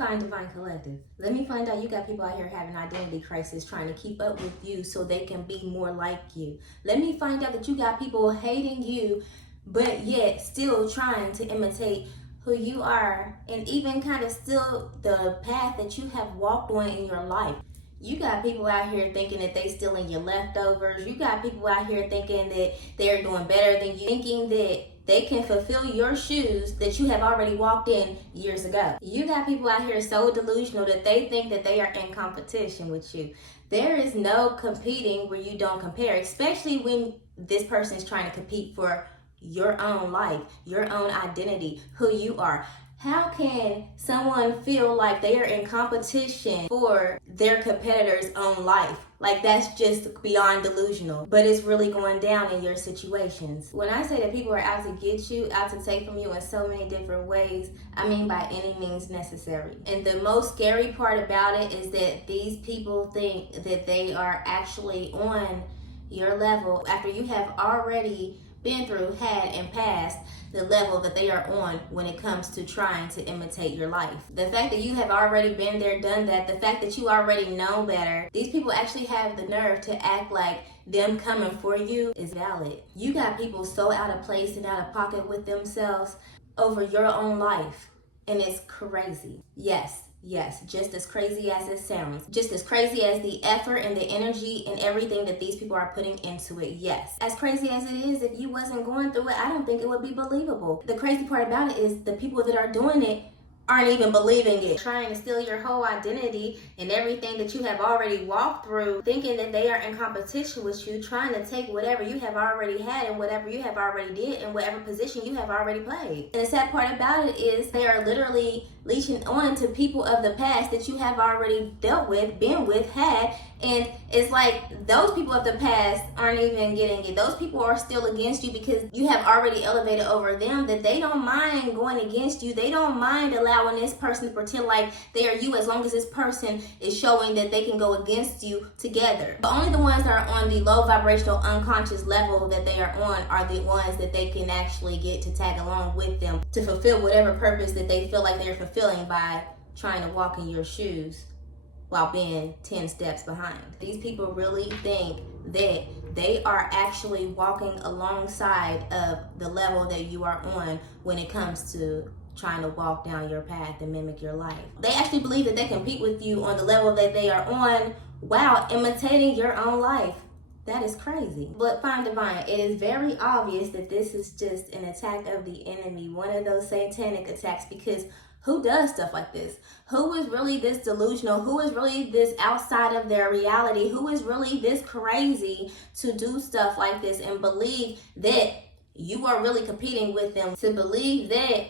Find Divine Collective. Let me find out you got people out here having identity crisis trying to keep up with you so they can be more like you. Let me find out that you got people hating you but yet still trying to imitate who you are and even kind of still the path that you have walked on in your life. You got people out here thinking that they stealing your leftovers. You got people out here thinking that they're doing better than you, thinking that they can fulfill your shoes that you have already walked in years ago. You got people out here so delusional that they think that they are in competition with you. There is no competing where you don't compare, especially when this person is trying to compete for your own life, your own identity, who you are. How can someone feel like they are in competition for their competitor's own life? Like, that's just beyond delusional, but it's really going down in your situations. When I say that people are out to get you, out to take from you in so many different ways, I mean by any means necessary. And the most scary part about it is that these people think that they are actually on your level after you have already been through, had, and passed the level that they are on when it comes to trying to imitate your life. The fact that you have already been there, done that, the fact that you already know better, these people actually have the nerve to act like them coming for you is valid. You got people so out of place and out of pocket with themselves over your own life, and it's crazy. Yes, just as crazy as it sounds. Just as crazy as the effort and the energy and everything that these people are putting into it, yes. As crazy as it is, if you wasn't going through it, I don't think it would be believable. The crazy part about it is the people that are doing it aren't even believing it. Trying to steal your whole identity and everything that you have already walked through, thinking that they are in competition with you, trying to take whatever you have already had and whatever you have already did and whatever position you have already played. And the sad part about it is they are literally leeching on to people of the past that you have already dealt with, been with, had, and it's like those people of the past aren't even getting it. Those people are still against you because you have already elevated over them, that they don't mind going against you. They don't mind allowing this person to pretend like they are you, as long as this person is showing that they can go against you together. But only the ones that are on the low vibrational unconscious level that they are on are the ones that they can actually get to tag along with them to fulfill whatever purpose that they feel like they're fulfilling by trying to walk in your shoes while being 10 steps behind. These people really think that they are actually walking alongside of the level that you are on when it comes to trying to walk down your path and mimic your life. They actually believe that they compete with you on the level that they are on while imitating your own life. That is crazy. But Find Divine, it is very obvious that this is just an attack of the enemy, one of those satanic attacks, because who does stuff like this? Who is really this delusional? Who is really this outside of their reality? Who is really this crazy to do stuff like this and believe that you are really competing with them? To believe that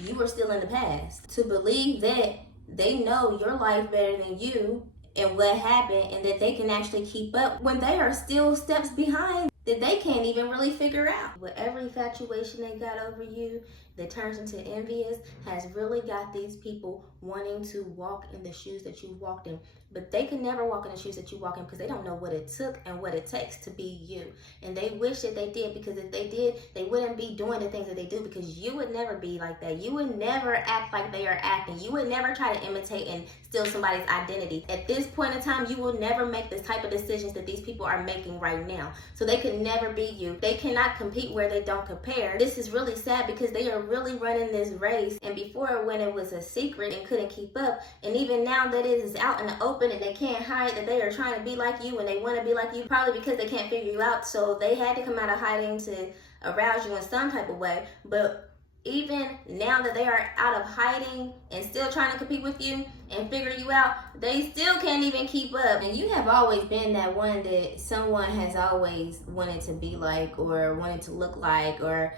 you are still in the past? To believe that they know your life better than you and what happened, and that they can actually keep up when they are still steps behind that they can't even really figure out. Whatever infatuation they got over you that turns into envious has really got these people wanting to walk in the shoes that you walked in. But they can never walk in the shoes that you walk in because they don't know what it took and what it takes to be you. And they wish that they did, because if they did, they wouldn't be doing the things that they do, because you would never be like that. You would never act like they are acting. You would never try to imitate and steal somebody's identity. At this point in time, you will never make the type of decisions that these people are making right now. So they could never be you. They cannot compete where they don't compare. This is really sad because they are really running this race. And before, when it was a secret and couldn't keep up, and even now that it is out in the open and they can't hide that they are trying to be like you and they want to be like you, probably because they can't figure you out, so they had to come out of hiding to arouse you in some type of way. But even now that they are out of hiding and still trying to compete with you and figure you out, they still can't even keep up. And you have always been that one that someone has always wanted to be like, or wanted to look like, or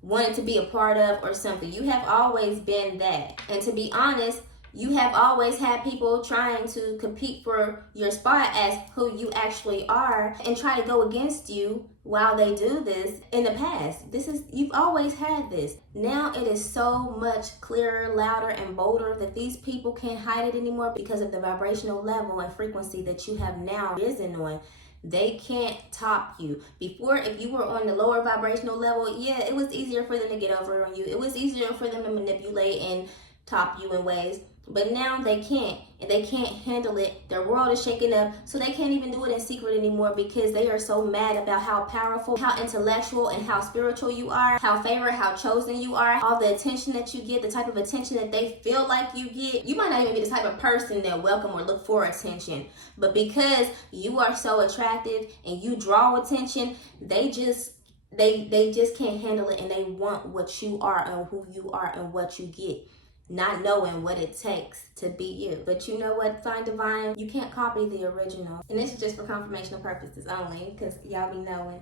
wanted to be a part of, or something. You have always been that. And to be honest, you have always had people trying to compete for your spot as who you actually are and try to go against you while they do this in the past. You've always had this. Now it is so much clearer, louder, and bolder that these people can't hide it anymore because of the vibrational level and frequency that you have now risen on. They can't top you. Before, if you were on the lower vibrational level, yeah, it was easier for them to get over on you. It was easier for them to manipulate and top you in ways. But now they can't, and they can't handle it. Their world is shaking up, so they can't even do it in secret anymore because they are so mad about how powerful, how intellectual, and how spiritual you are, how favored, how chosen you are, all the attention that you get, the type of attention that they feel like you get. You might not even be the type of person that welcome or look for attention, but because you are so attractive and you draw attention, they just can't handle it, and they want what you are and who you are and what you get, not knowing what it takes to be you. But you know what, Fine Divine? You can't copy the original. And this is just for confirmational purposes only, because y'all be knowing.